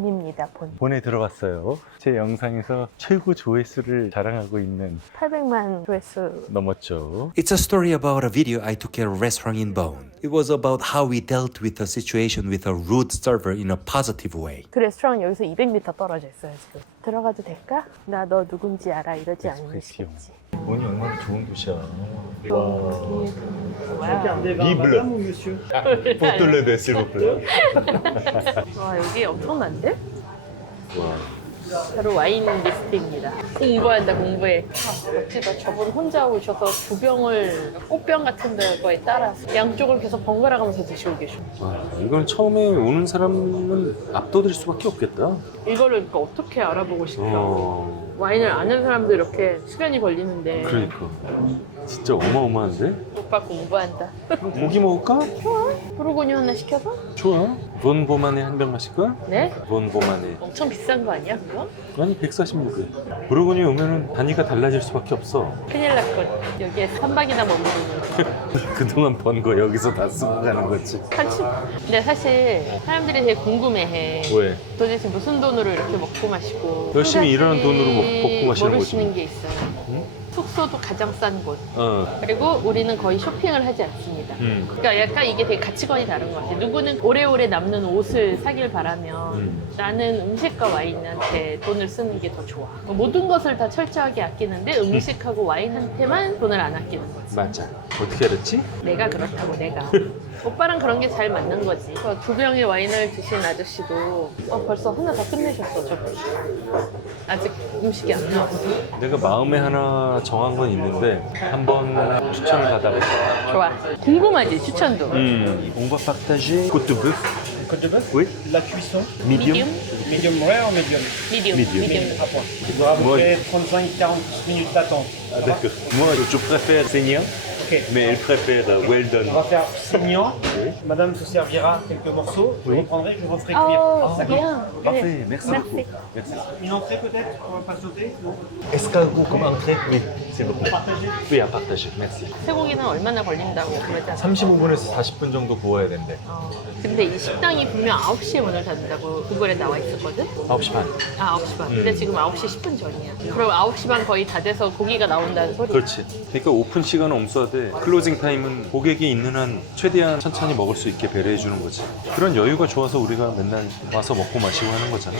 본입니다, 본. 본에 들어갔어요. 제 영상에서 최고 조회수를 자랑하고 있는 800만 조회수. 넘었죠. It's a story about a video I took at a restaurant in Bonn. It was about how we dealt with a situation with a rude server in a positive way. 그 레스토랑 여기서 200m 떨어져 있어요, 지금. 들어가도 될까? 나 너 누군지 알아 이러지 않으시겠지. 본이 얼마나 좋은 곳이야. Bible. 포틀레드 실버플레. 와, 여기 엄청난데? 와. 바로 와인 리스트입니다. 공부한다, 공부해. 아, 멋지다. 저분 혼자 오셔서 주병을 꽃병 같은 거에 따라서 양쪽을 계속 번갈아 가면서 드시고 계셔. 와, 이건 처음에 오는 사람은 압도될 수밖에 없겠다. 이거를 그러니까 어떻게 알아보고 싶다. 어, 와인을 아는 사람도 이렇게 시간이 걸리는데. 그러니까 진짜 어마어마한데? 오빠 공부한다. 고기 먹을까? 좋아. 부르고뉴 하나 시켜서? 좋아. 본 보만에 한 병 마실까? 네? 본 보만에. 엄청 비싼 거 아니야, 그거? 아니 146에. 부르고뉴 오면은 단위가 달라질 수밖에 없어. 큰일 났군. 여기에 3박이나 머무르는. 그동안 번 거 여기서 다 쓰고 가는 거지. 한치. 근데 사실 사람들이 되게 궁금해해. 왜? 도대체 무슨 돈으로 이렇게 먹고 마시고. 열심히 한 일하는 가지 돈으로 먹고 마시는 모르시는 거지. 게 있어요. 응? 숙소도 가장 싼 곳. 그리고 우리는 거의 쇼핑을 하지 않습니다. 그러니까 약간 이게 되게 가치관이 다른 것 같아요. 누구는 오래오래 남는 옷을 사길 바라면 나는 음식과 와인한테 돈을 쓰는 게 더 좋아. 모든 것을 다 철저하게 아끼는데 음식하고 와인한테만 돈을 안 아끼는 거지. 맞아. 어떻게 알았지? 내가 그렇다고 내가. 오빠랑 그런 게 잘 맞는 거지. 두 병의 와인을 드신 아저씨도 벌써 하나 다 끝내셨어, 저분. 아직 음식이 안 나왔어. 내가 마음에 하나 정한 건 있는데 한번 추천을 받아봤어. 좋아. 궁금하지, 추천도. On va partager côte de bœuf. Côte de bœuf. Oui. La cuisson. Medium. Medium rare ou medium? 미디움. 미디움. 미디움. À point. Il doit à peu Moi, près 35-40 minutes d'attente. Ah, d'accord. Moi, je préfère saignant, Ok. mais elle préfère well On done. va faire saignant. Oui. Madame se servira quelques morceaux. Je Oui. reprendrai, je referai cuire. Oh, D'accord. bien. Parfait, merci Merci. beaucoup. Merci. Une entrée peut-être pour patienter. Non. Escargot comme entrée? Oui, s'il vous plaît. Partagez. Oui, à partager. Merci. 쇠고기는 얼마나 걸린다고 그러잖아. 35분에서 40분 정도 구워야 된대. 근데 이 식당이 분명 9시에 문을 닫는다고 구글에 나와 있었거든? 9시 반. 아, 9시 반. 근데 지금 9시 10분 전이야. 그럼 9시 반 거의 다 돼서 고기가 나온다는 소리야. 그렇지. 그러니까 오픈 시간은 엄수하되 클로징 타임은 고객이 있는 한 최대한 천천히 먹을 수 있게 배려해 주는 거지. 그런 여유가 좋아서 우리가 맨날 와서 먹고 마시고 하는 거잖아.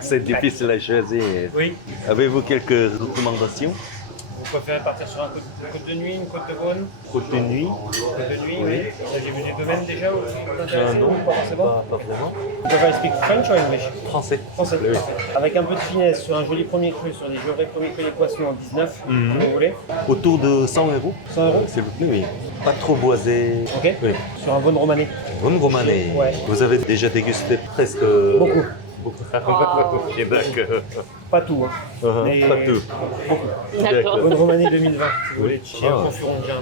C'est difficile à choisir. Oui. Avez-vous quelques recommandations? Vous préférez partir sur un côte de nuit, une côte de Beaune? Côte de nuit? Côte de nuit, oui. J'ai vu des domaines déjà où vous intéressez? Non, Pas forcément. pas vraiment. Vous préférez speak French or English? Français. Français. Oui. Avec un peu de finesse sur un joli premier cru, sur des vrais premiers crus d'équation en 19, Mhm. comme vous voulez. Autour de 100 euros? 100 euros. S'il vous plaît, oui. Pas trop boisé. Ok. Oui. Sur un bon romanais. Bonne romanée. Ouais. Vous avez déjà dégusté presque... Beaucoup. Beaucoup. Wow. Ok, d'accord. Pas tout, hein. Mais Pas tout. D'accord. Bonne romanée 2020, si vous voulez, chez Ah. un confuron de gin.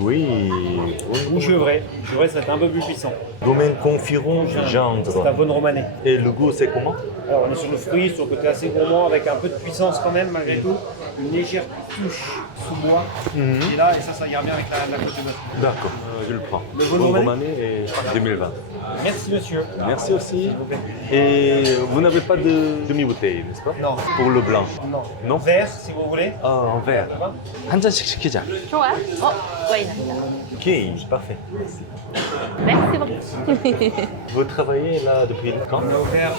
Oui. Ou Gevrey. Gevrey, ça va être un peu plus puissant. Domaine Confiron du C'est un Gendre. bonne romanée. Et le goût, c'est comment? Alors, on est sur le fruit, sur le côté assez gourmand, avec un peu de puissance quand même, malgré tout. Une légère touche sous bois. Et là, et ça ira bien avec la côte de bœuf. D'accord, je le prends. Le Bonne Bonne romanée et 2020. Merci, monsieur. Merci aussi. S'il vous plaît. Et vous n'avez pas de demi-bouteille, n'est-ce pas? Non. Pour le blanc. Non. Non? Vert, si vous voulez. Ah, en verre. 한 잔씩 시키자. 좋아. 와인 한다. Ok, parfait. Merci beaucoup. Vous travaillez là depuis quand? On a ouvert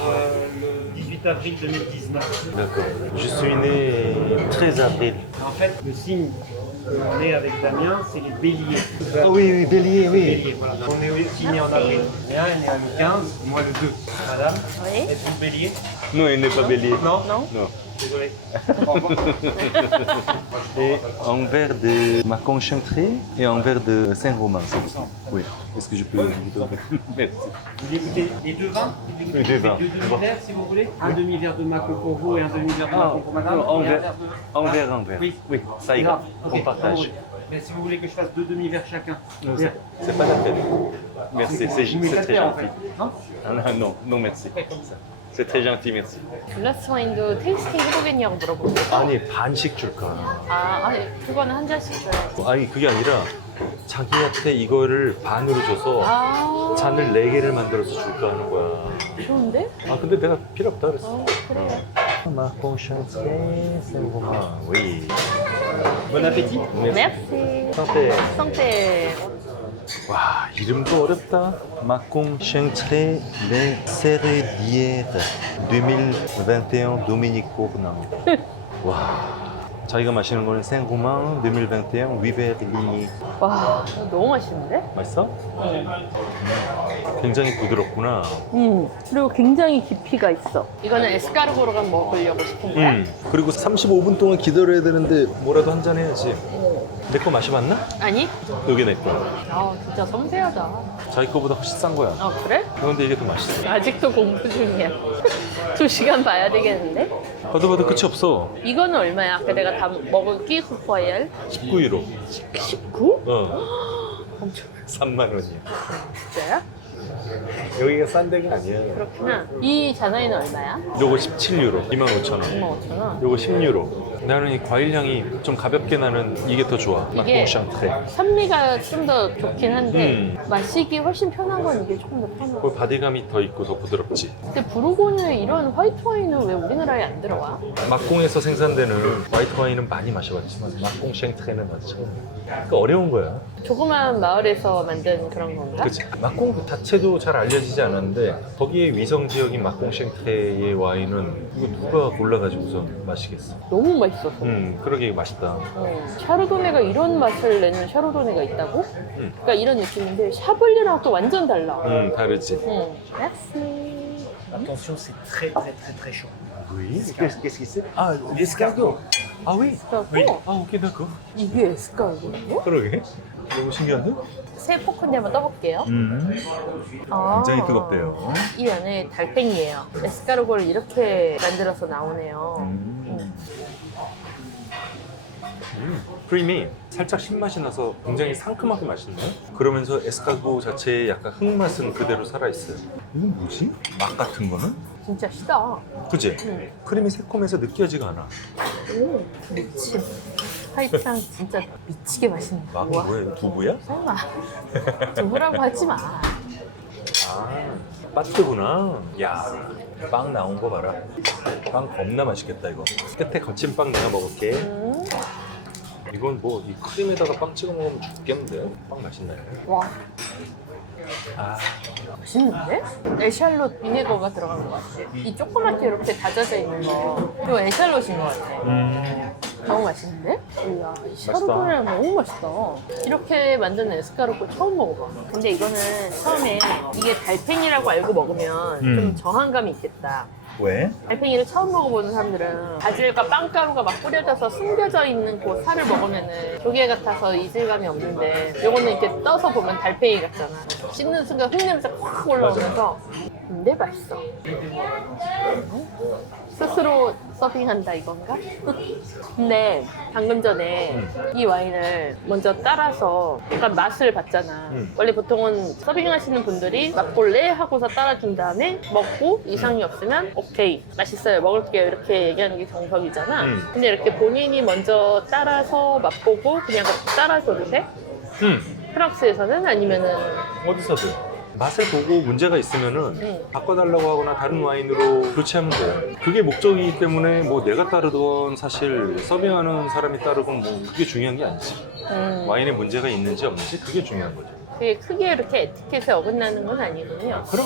le 18 avril 2019. D'accord. Je suis né 13 avril. En fait, le signe qu'on est avec Damien, c'est les béliers. Ah oui, oui, bélier, oui. Bélier, voilà. On est aussi né en avril. Damien est né le 15, moi le 2. Madame, Oui. êtes-vous bélier? Non, il n'est pas bélier. Non. Non? Non. Désolé. Au revoir. Et un verre de Macon Chantré et un verre de Saint-Romain. Oui. Est-ce que je peux vous donner? Merci. Vous voulez goûter les deux vins? Les deux vins. Deux demi-verres si vous voulez. Un demi-verre de Macon pour vous et un demi-verre de Ah, Macon pour madame. en Et un verre. verre de- En verre, en verre. Oui. Oui, ça ira. Ok, On partage. Mais si vous voulez que je fasse deux demi-verres chacun. Non, Bien. c'est pas la peine. Merci, c'est Vous mettez très bien, en gentil. fait. Non. Ah, non, non, merci. comme ça. C'est très gentil, merci. 글라스 와인도 테이스팅 해보겠냐고 물어보고. 아니, 반씩 줄까? 아니, 그거는 한 잔씩 줘야지. 아니, 그게 아니라 자기한테 이거를 반으로 줘서 아, 잔을 4개를 만들어서 줄까 하는 거야. 좋은데? 아 근데 내가 필요 없다 그랬어. 어, 그래요. 마콩 샹트레 생고마 위. Bon appétit. 메시. 상태. 성태. 와 이름도 어렵다. 마콩 샹트레 레 세르디에르 2021 도미닉 코르남. 와 자기가 마시는 거는 생고마 2021 위베르리니. 와, 너무 맛있는데? 맛있어? 굉장히 부드럽구나. 그리고 굉장히 깊이가 있어. 이거는 에스카르고로가 먹으려고 시킨 거야? 그리고 35분 동안 기다려야 되는데 뭐라도 한잔 해야지. 내 거 마셔봤나? 아니? 여기 내 거. 아, 진짜 섬세하다. 자기 거보다 훨씬 싼 거야. 아, 그래? 그런데 이게 더 맛있어. 아직도 공부 중이야. 2시간 봐야 되겠는데? 봐도 끝이 없어. 이거는 얼마야? 아까 내가 다 먹은 끼후퍼엘 19유로. 19? 어. 엄청 3만 원이야. 진짜야? 여기가 싼 데가 아니야. 그렇구나. 이 자나이는 얼마야? 요거 17유로. 25,000원. 55,000원. 요거 10유로. 나는 이 과일 향이 좀 가볍게 나는 이게 더 좋아. 이게 마콩 샹트레. 산미가 좀 더 좋긴 한데 음. 마시기 훨씬 편한 건 이게 조금 더 편해. 그 바디감이 더 있고 더 부드럽지. 근데 부르고뉴에 이런 화이트 와인은 왜 우리나라에 안 들어와? 막공에서 생산되는 화이트 와인은 많이 마셔봤지만 막공 샹트레는 아직 처음. 그러니까 어려운 거야. 조그만 마을에서 만든 그런 건가? 그치. 막공 자체도 잘 알려지지 않았는데 거기에 위성 지역인 막공 샹트레의 와인은 이거 누가 골라가지고서 마시겠어. 너무 맛있어서. 그러게 맛있다. 샤르도네가 이런 맛을 내는 샤르도네가 있다고? 그러니까 이런 느낌인데 샤블리랑 또 완전 달라. 다르지. merci. Attention, c'est très très très très chaud. Oui. Qu'est-ce que c'est? 아, L'escargot. 아, oui. 에스카르고? 아, 웃기다 그거. 이게 에스카르고예요? 그러게. 너무 신기한데? 새 포크인데 한번 떠볼게요. 아, 굉장히 뜨겁대요. 이 안에 달팽이에요. 에스카르고를 이렇게 만들어서 나오네요. 크림이 살짝 신맛이 나서 굉장히 상큼하게 맛있네. 그러면서 에스카르고 자체의 약간 흙맛은 그대로 살아있어요. 이건 뭐지? 맛 같은 거는? 진짜 시다. 그지? 크림이 새콤해서 느껴지가 않아. 미친. 화이트랑 진짜 미치게 맛있네. 막은 뭐야? 두부야? 설마. 두부라고 하지 마. 아, 빠뜨구나. 야, 빵 나온 거 봐라. 빵 겁나 맛있겠다 이거. 끝에 거친 빵 내가 먹을게. 이건 뭐 이 크림에다가 빵 찍어 먹으면 죽겠는데? 빵 맛있네. 와, 아, 맛있는데? 에샬롯 비네거가 들어간 것 같아. 이 조그맣게 이렇게 다져져 있는 거, 이거 에샬롯인 것 같아. 너무 맛있는데? 이야, 이 샤르도네랑 너무 맛있다. 이렇게 만드는 에스카르고 처음 먹어봐. 근데 이거는 처음에 이게 달팽이라고 알고 먹으면 좀 저항감이 있겠다. 왜? 달팽이를 처음 먹어보는 사람들은 바질과 빵가루가 막 뿌려져서 숨겨져 있는 그 살을 먹으면은 조개 같아서 이질감이 없는데 요거는 이렇게 떠서 보면 달팽이 같잖아. 씹는 순간 흙냄새 확 올라오면서 근데 맛있어. 스스로 서빙한다 이건가? 근데 방금 전에 이 와인을 먼저 따라서 약간 맛을 봤잖아. 원래 보통은 서빙하시는 분들이 맛볼래 하고서 따라준 다음에 먹고 이상이 없으면 오케이 맛있어요 먹을게요 이렇게 얘기하는 게 정석이잖아. 근데 이렇게 본인이 먼저 따라서 맛보고 그냥 따라줘도 돼? 프랑스에서는 아니면은 어디서든. 맛을 보고 문제가 있으면은 바꿔달라고 하거나 다른 와인으로 교체하면 돼. 그게 목적이기 때문에 뭐 내가 따르던 사실 서빙하는 사람이 따르건 뭐 그게 중요한 게 아니지. 와인에 문제가 있는지 없는지 그게 중요한 거죠. 되게 크게 이렇게 에티켓에 어긋나는 건 아니군요. 그럼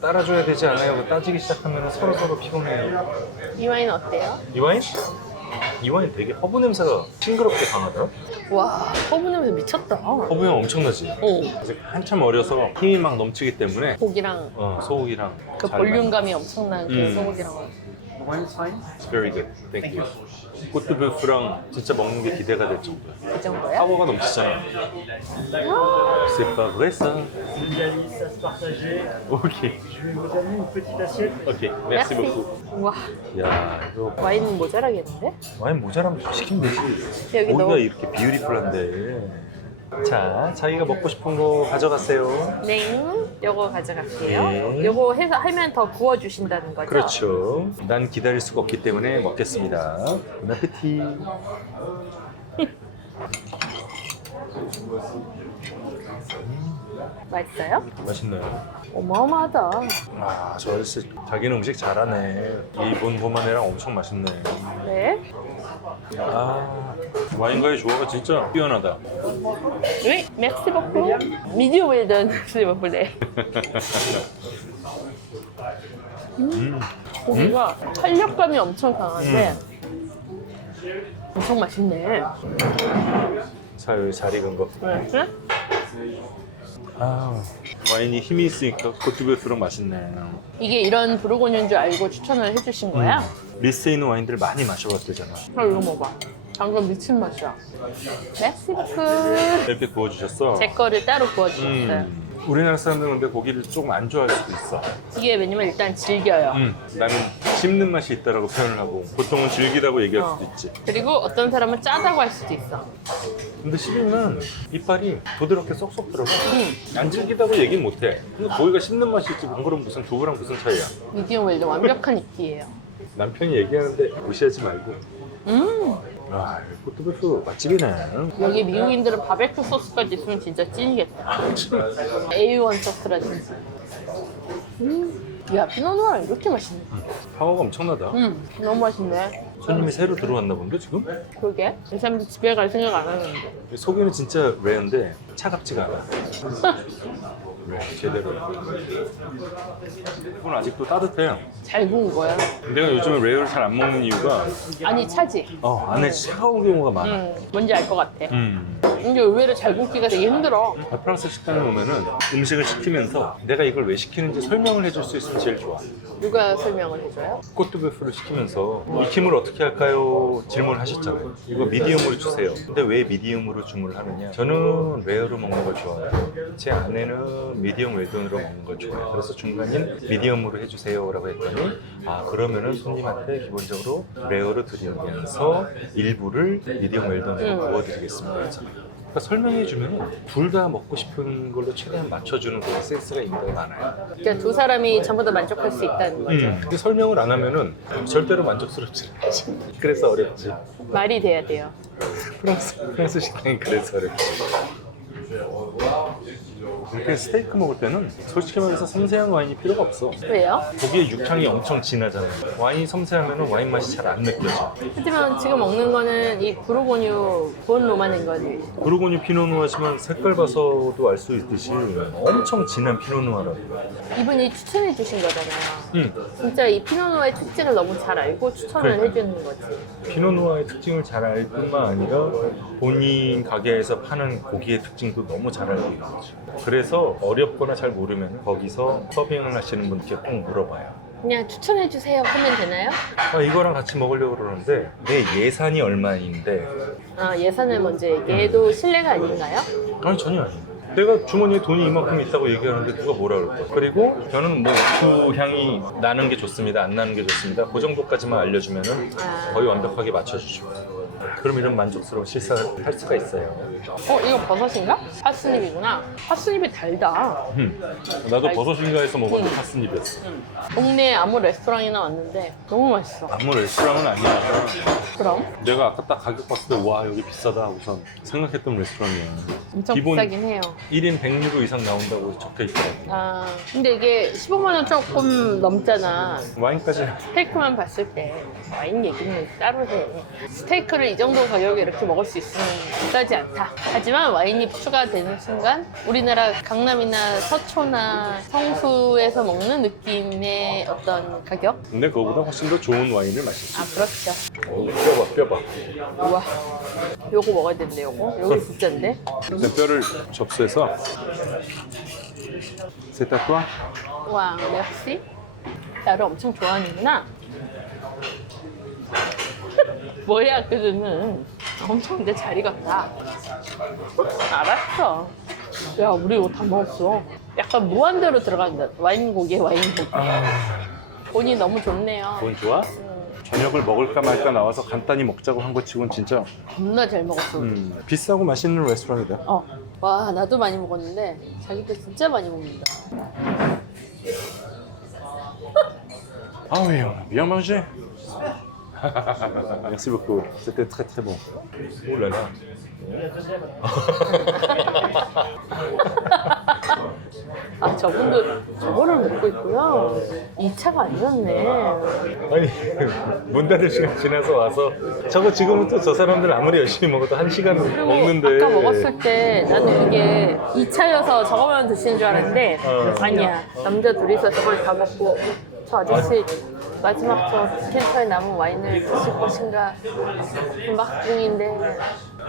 따라줘야 되지 않아요? 따지기 시작하면 서로 피곤해요. 이 와인 어때요? 이 와인? 이 와인 되게 허브 냄새가 싱그럽게 강하다. 와, 허브 냄새 미쳤다. 허브 향 엄청나지? 아직 한참 어려서 힘이 막 넘치기 때문에 고기랑 소고기랑 그 잘 볼륨감이 엄청난 그 소고기랑. Wine is fine. 맞아. Very good. Thank you. 꼬트베프랑 진짜 먹는 게 기대가 될 정도야. 그 정도야? 파워가 넘치잖아. C'est pas vrai ça? L'Italie, ça se partageait. Ok. Je vais vous amener une petite assiette. Ok. Merci beaucoup. 와, 야, 이거 와인 모자라겠는데? 와인 모자라면 더 시키면 되지. 여기 고기가 너무- 이렇게 비유티풀한데. 자, 자기가 먹고 싶은 거 가져가세요. 네, 요거 가져갈게요. 네. 요거 해서 하면 더 구워주신다는 거죠? 그렇죠. 난 기다릴 수가 없기 때문에 먹겠습니다. 보나페티. 맛있어요? 맛있나요? 어마어마하다. 아, 저 아저씨 자기는 음식 잘하네. 이 본고마네랑 엄청 맛있네. 네? 아, 와인과의 조화가 진짜 뛰어나다. 왜? 맥스 버프? 미디어 웰던 맥스 버프네. 고기가 탄력감이 엄청 강한데 엄청 맛있네. 자, 여기 잘 익은 거. 왜? 아, 와인이 힘이 있으니까 코트베프랑 맛있네. 이게 이런 부르고뉴인 줄 알고 추천을 해주신 거야? 리스트에 있는 와인들을 많이 마셔봤대잖아. 그럼 이거 먹어봐. 방금 미친 맛이야. 맥스 버프. 이렇게 구워주셨어. 제 거를 따로 구워주셨어요. 우리나라 사람들은 근데 고기를 조금 안 좋아할 수도 있어. 이게 왜냐면 일단 질겨요. 나는 씹는 맛이 있다라고 표현을 하고 보통은 질기다고 얘기할 수도 있지. 그리고 어떤 사람은 짜다고 할 수도 있어. 근데 씹으면 이빨이 부드럽게 쏙쏙 들어가. 안 질기다고 얘기는 못해. 근데 고기가 씹는 맛이 있지. 안 그러면 무슨 두부랑 무슨 차이야. 미디엄 웰던 완벽한 익기예요. 남편이 얘기하는데 무시하지 말고. 아, 코트베프 맛집이네. 여기 미국인들은 바베큐 소스까지 있으면 진짜 찐이겠다. A1 소스라든지. 야, 피노누아라 이렇게 맛있네. 파워가 엄청나다. 너무 맛있네. 손님이 새로 들어왔나 본데 지금? 그러게. 이 사람들 집에 갈 생각 안 하는데. 소개는 진짜 레어인데 차갑지가 않아. 네, 제대로. 이건 아직도 따뜻해. 잘 구운 거야. 내가 요즘에 레어를 잘 안 먹는 이유가 아니, 차지. 안에 차가운 경우가 많아. 뭔지 알 것 같아. 근데 의외로 잘 굽기가 되게 힘들어. 프랑스 식당에 오면은 음식을 시키면서 내가 이걸 왜 시키는지 설명을 해줄 수 있으면 제일 좋아. 누가 설명을 해줘요? 코트베프를 시키면서 익힘을 어떻게 할까요? 질문을 하셨잖아요. 이거 미디움으로 주세요. 근데 왜 미디움으로 주문을 하느냐? 저는 레어로 먹는 걸 좋아해요. 제 아내는 미디움 웰던으로 먹는 걸 좋아해요. 그래서 중간인 미디움으로 해주세요 라고 했더니 그러면은 손님한테 기본적으로 레어로 드리면서 일부를 미디움 웰던으로 구워드리겠습니다. 그러니까 설명해주면 둘 다 먹고 싶은 걸로 최대한 맞춰주는 그런 센스가 있는 게 많아요. 그러니까 두 사람이 전부 다 만족할 수 있다는 거죠. 근데 설명을 안 하면은 절대로 만족스럽지 않지. 그래서 어렵지. 말이 돼야 돼요. 프랑스 식당이 그래서 어렵지. 이렇게 스테이크 먹을 때는 솔직히 말해서 섬세한 와인이 필요가 없어. 왜요? 고기의 육향이 엄청 진하잖아요. 와인이 섬세하면 와인 맛이 잘 안 느껴져. 하지만 지금 먹는 거는 이 부르고뉴 본 로마낸 거지. 부르고뉴 피노누아지만 색깔 봐서도 알 수 있듯이 엄청 진한 피노누아라고. 이분이 추천해 주신 거잖아요. 응. 진짜 이 피노누아의 특징을 너무 잘 알고 추천을 그러니까. 해주는 거지. 피노누아의 특징을 잘 알 뿐만 아니라 본인 가게에서 파는 고기의 특징도 너무 잘 알고 있는 거죠. 그래서 어렵거나 잘 모르면 거기서 서빙을 하시는 분께 꼭 물어봐요. 그냥 추천해 주세요 하면 되나요? 이거랑 같이 먹으려고 그러는데 내 예산이 얼마인데 예산을 먼저 얘기해도 신뢰가 아닌가요? 아니 전혀 아니에요. 내가 주머니에 돈이 이만큼 있다고 얘기하는데 누가 뭐라 그럴 거야. 그리고 저는 뭐 옥수 향이 나는 게 좋습니다, 안 나는 게 좋습니다. 그 정도까지만 알려주면은 거의 완벽하게 맞춰주죠. 그럼 이런 만족스러운 실사를 할 수가 있어요. 이거 버섯인가? 파스닙이구나. 파스닙이 달다. 나도 버섯인가 해서 먹었는데 파스닙이었어. 동네 아무 레스토랑이나 왔는데 너무 맛있어. 아무 레스토랑은 아니야. 그럼? 내가 아까 딱 가격 봤을 때 와 여기 비싸다 우선 생각했던 레스토랑이야. 엄청 기본 비싸긴 해요. 1인 100유로 이상 나온다고 적혀있더라고. 근데 이게 15만 원 조금 넘잖아. 와인까지 스테이크만 봤을 때 와인 얘기는 따로 해. 스테이크를 이 정도 가격에 이렇게 먹을 수 있으면 비싸지 않다. 하지만 와인이 추가되는 순간 우리나라 강남이나 서초나 성수에서 먹는 느낌의 어떤 가격? 근데 그거보다 훨씬 더 좋은 와인을 마실 수 있어. 그렇죠. 뼈봐. 우와. 요거 먹어야 된대, 요거. 요거 진짜인데? 일단 뼈를 접수해서 세타토아 와, 역시 나를 엄청 좋아하는구나. 뭐야, 그들은 엄청 내 잘 익었다. 알았어. 야, 우리 이거 다 먹었어. 약간 무한대로 들어간다. 와인고기에 와인고기. 본이 너무 좋네요. 돈 좋아? 저녁을 먹을까 말까 나와서 간단히 먹자고 한 거 치곤 진짜 겁나 잘 먹었어. 비싸고 맛있는 레스토랑이다. 와, 나도 많이 먹었는데 자기들 진짜 많이 먹는다. Ah oui, on a bien mangé. Merci beaucoup, c'était très très bon. Oh là là. 아, 저분도 저거를 먹고 있구나. 2차가 아니었네. 아니 문 닫을 시간 지나서 와서 저거 지금은 또 저 사람들 아무리 열심히 먹어도 1시간 그리고 먹는데 아까 먹었을 때 나는 이게 2차여서 저거만 드시는 줄 알았는데 아니야. 남자 둘이서 저걸 다 먹고 저 아저씨 마지막 저 디켄터에 남은 와인을 드실 것인가 막 중인데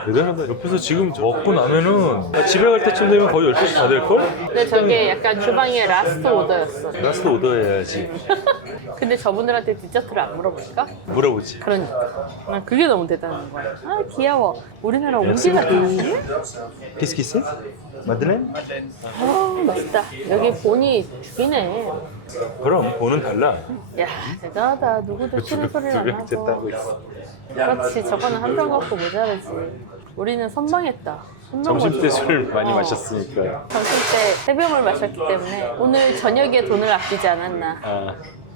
대단하다. 옆에서 지금 먹고 나면은 집에 갈 때쯤 되면 거의 12시 다 될걸? 근데 저게 약간 주방의 라스트 오더였어. 라스트 오더 해야지. 근데 저분들한테 디저트를 안 물어볼까? 물어보지. 그러니까 난 그게 너무 대단한 거야. 아 귀여워. 우리나라 오지 같은데? 키스키스? 마들렌? 아 맛있다. 여기 본이 죽이네. 그럼 보는 달라. 야 대단하다. 누구도 싫은 소리를 안 두 병째 따고 하고. 있어. 그렇지 저거는 한 병 갖고 모자르지. 우리는 선방했다. 점심 때 술 많이 마셨으니까. 점심 때 3병을 마셨기 때문에 오늘 저녁에 돈을 아끼지 않았나. 아,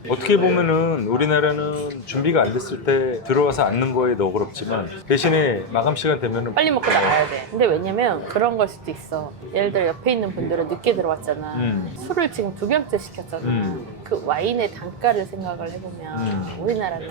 어떻게 보면은 우리나라는 준비가 안 됐을 때 들어와서 앉는 거에 너그럽지만 대신에 마감 시간 되면은 빨리 먹고 나가야 돼. 근데 왜냐면 그런 걸 수도 있어. 예를 들어 옆에 있는 분들은 늦게 들어왔잖아. 술을 지금 2병째 시켰잖아. 그 와인의 단가를 생각을 해보면 우리나라는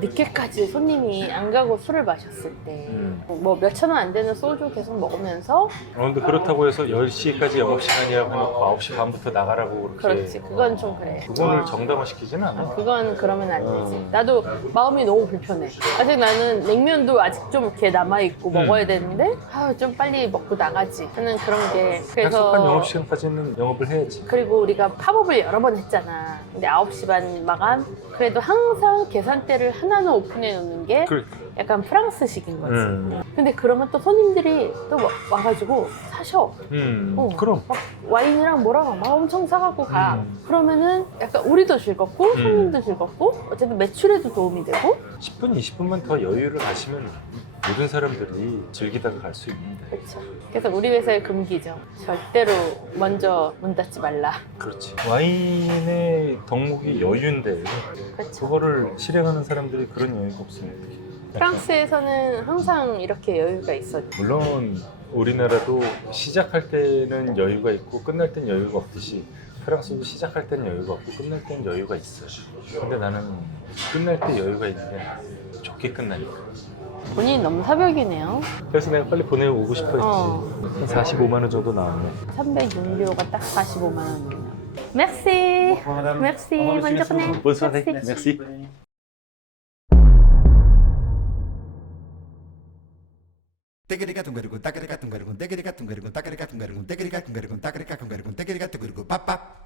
늦게까지 손님이 안 가고 술을 마셨을 때 뭐 몇천 원 안 되는 소주 계속 먹으면서 근데 그렇다고 해서 10시까지 영업시간이라고 해놓고 9시 반부터 나가라고 그렇게 그렇지 그건 좀 그래. 그거를 정당화시키지는 않아. 그건 그러면 안 되지. 나도 마음이 너무 불편해. 아직 나는 냉면도 아직 좀 이렇게 남아있고 먹어야 되는데 좀 빨리 먹고 나가지 하는 그런 게. 약속한 그래서 영업시간까지는 영업을 해야지. 그리고 우리가 팝업을 여러 번 했잖아. 근데 9시 반 마감. 그래도 항상 계산대를 하나는 오픈해 놓는 게 그러니까. 약간 프랑스식인 거지. 근데 그러면 또 손님들이 또 와가지고 사셔. 그럼. 막 와인이랑 뭐랑 막 엄청 사갖고 가. 그러면은 약간 우리도 즐겁고 손님도 즐겁고 어쨌든 매출에도 도움이 되고. 10분, 20분만 더 여유를 가시면 모든 사람들이 즐기다가 갈 수 있는데. 그렇죠. 그래서 우리 회사의 금기죠. 절대로 먼저 문 닫지 말라. 그렇지. 와인의 덕목이 여유인데 그렇죠. 그거를 실행하는 사람들이 그런 여유가 없으면 어떡해. 프랑스에서는 항상 이렇게 여유가 있었죠. 물론 우리나라도 시작할 때는 여유가 있고 끝날 땐 여유가 없듯이 프랑스도 시작할 때는 여유가 없고 끝날 때는 여유가 있어요. 근데 나는 끝날 때 여유가 있는데 좋게 끝나니까. 본인이 너무 사벽이네요. 그래서 내가 빨리 보내고 오고 싶어 했지. 한 45만 원 정도 나왔네. 306료가 딱 45만 원이네요. Merci. Merci. 먼저 보내. Bonsoir. Merci. Merci. Tegerica tungarugun, takarica tungarugun, tegerica tungarugun, takarica tungarugun, tegerica tungarugun, takarica tungarugun, tegerica tungarugun, pap pap.